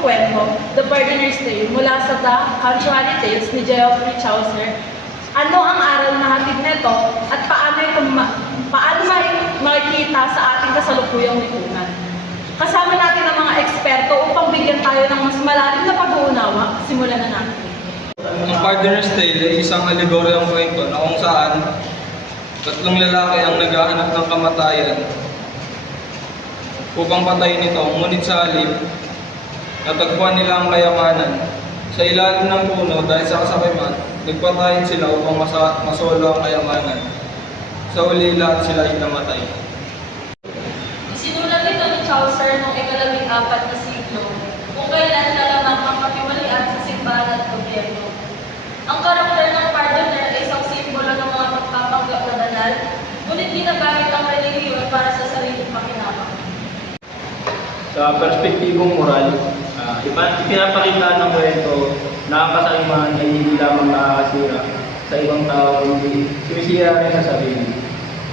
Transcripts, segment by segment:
ang kwento, The Pardoner's Tale, mula sa The Contrary Tales ni Geoffrey Chaucer. Ano ang aral na hatid nito at paano makikita sa ating kasalukuyang lipunan? Kasama natin ang mga eksperto upang bigyan tayo ng mas malalim na pag-uunawa. Simulan na natin. Ang Pardoner's Tale ay isang alegoryang kwento na kung saan tatlong lalaki ang naghahanap ng kamatayan upang patayin ito, ngunit sa halip, natagpuan nila ang kayamanan. Sa ilalim ng puno dahil sa kasakiman, nagpatayin sila upang masolo ang kayamanan. Sa uli lahat sila ay namatay. Isinulat ito ni Chaucer noong ika-14 na siglo, kung kailan nalamang ang katiwalian sa simbahan at gobyerno. Ang karakter ng pardoner ay isang simbolo ng mga pagpapanggap na banal, ngunit ginagamit ang relihiyon para sa sariling pakinabang. Sa perspektibong moral, ipinapakita ng kwento na ang kasakiman ay hindi lamang nakakasira sa ibang tao, hindi sumisira rin sa sarili.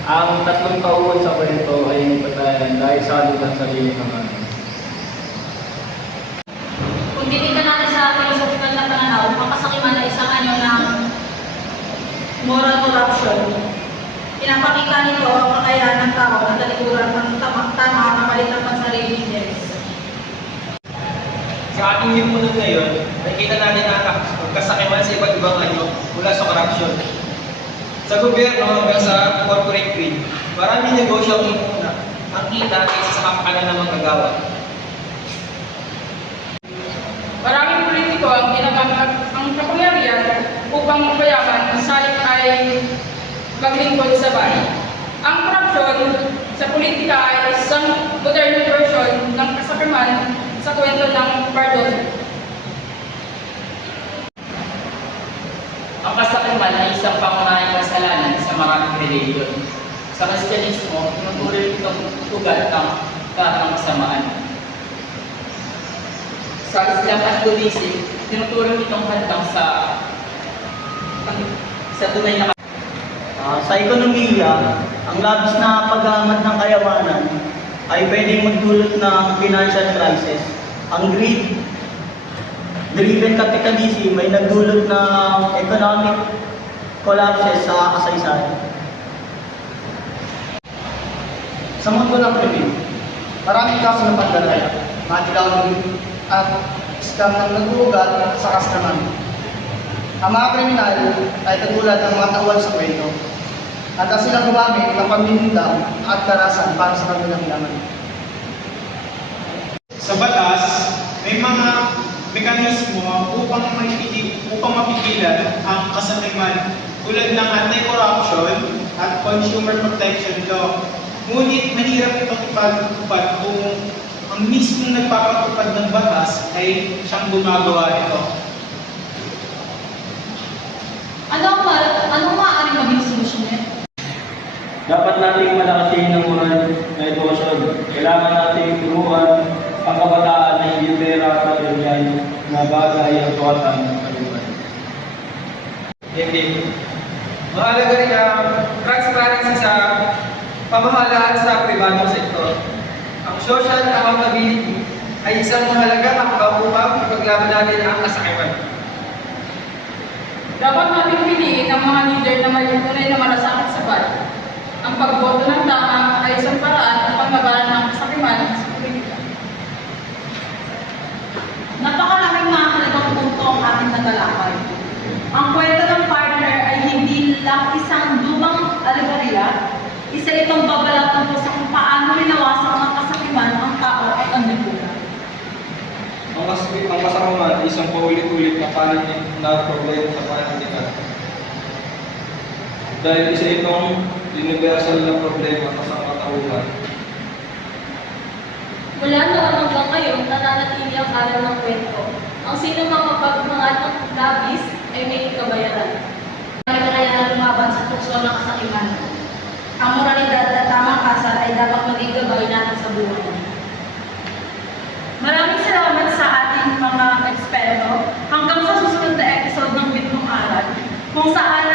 Ang tatlong tauhan sa kwento ay nipatayan dahil sa halip ng sarili ng ano. Kung titignan natin sa philosophical na pananaw, ang kasakiman ay isang anyo ng moral corruption. Pinapakita nito ang kakayahan ng tao na talikuran ng tama na malit ang pansariling interes. Sa ating lipunan ngayon, nakikita natin ang kasakiman sa iba't ibang anyo mula sa korupsyon. Sa gobyerno hanggang sa corporate greed, maraming negosyo ang inuna ang kita kaysa sa kapakanan ng manggagawa. Maraming politiko ang ginagamit ang kapangyarihan upang mapayaman sa halip ay maglingkod sa bayan. Ang korupsyon sa politika ay isang modern version ng kasakiman sa kwento ng pardoner. Ang kasakiman ay isang pangunahing kasalanan sa maraming relihiyon. Sa Kristyanismo, tinuturing itong ugat ng kasamaan. Sa Islam at Buddhism, tinuturing itong handang sa tunay na Sa ekonomiya, ang labis na pag-aangat ng kayamanan ay pwedeng magdulot ng financial crisis. Ang greed-driven capitalism ay nagdulot ng economic collapses sa kasaysayan. Sa mundo ng krimen, maraming kaso ng pandaraya, matilaw at scam ng nag-uugat sa kaskaman. Ang mga kriminal ay katulad ng mga tauhan sa kwento at sila gumamit ng paminda at karasan para sa kanilang laman. Sa batas, may mga mekanismo upang mapigilan ang kasakiman tulad ng anti-corruption at consumer protection law. Ngunit mahirap itong ipagtupad kung ang mismong nagpapatupad ng batas ay siyang gumagawa ito. Anong maaaring maging solusyon nito? Dapat nating malakasin ang moral na edukasyon. Kailangan nating turuan ang kabataan na hindi pera at material na bagay ang tuwatan ng kalupan. Hindi. Mahalaga rin ang transparency sa pamahalaan sa pribadong sektor. Ang social accountability ay isang mahalagang hakbang upang ipaglaban natin ang kasakiman. Dapat natin piliin ang mga leader na may tunay na malasakit sa bayan. Ang pagboto ng tama ay isang paraan ng paglabanan ng kasakiman sa politika. Napakaraming mga halagang punto ang ating natalakay. Ang kwento ng partner ay hindi lang isang lumang alegorya, isa itong babala tungkol sa kung paano linawasan ng kasakiman ang tao at ang lipunan. Ang kasakiman ay isang paulit-ulit na problema sa pananalitan. Dahil isa itong universal na problema sa sangkatauhan. Mula noon hanggang ngayon, nananatili ang aral ng kwento. Ang sino mga pagmangat ng labis ay may kabayaran. May kakayanan lumaban sa tukso ng kasakiman. Ang moralidad at tamang asal ay dapat maging gabay natin sa buhay. Maraming salamat sa ating mga eksperto hanggang sa susunod na episode ng Bitmong Aral, kung saan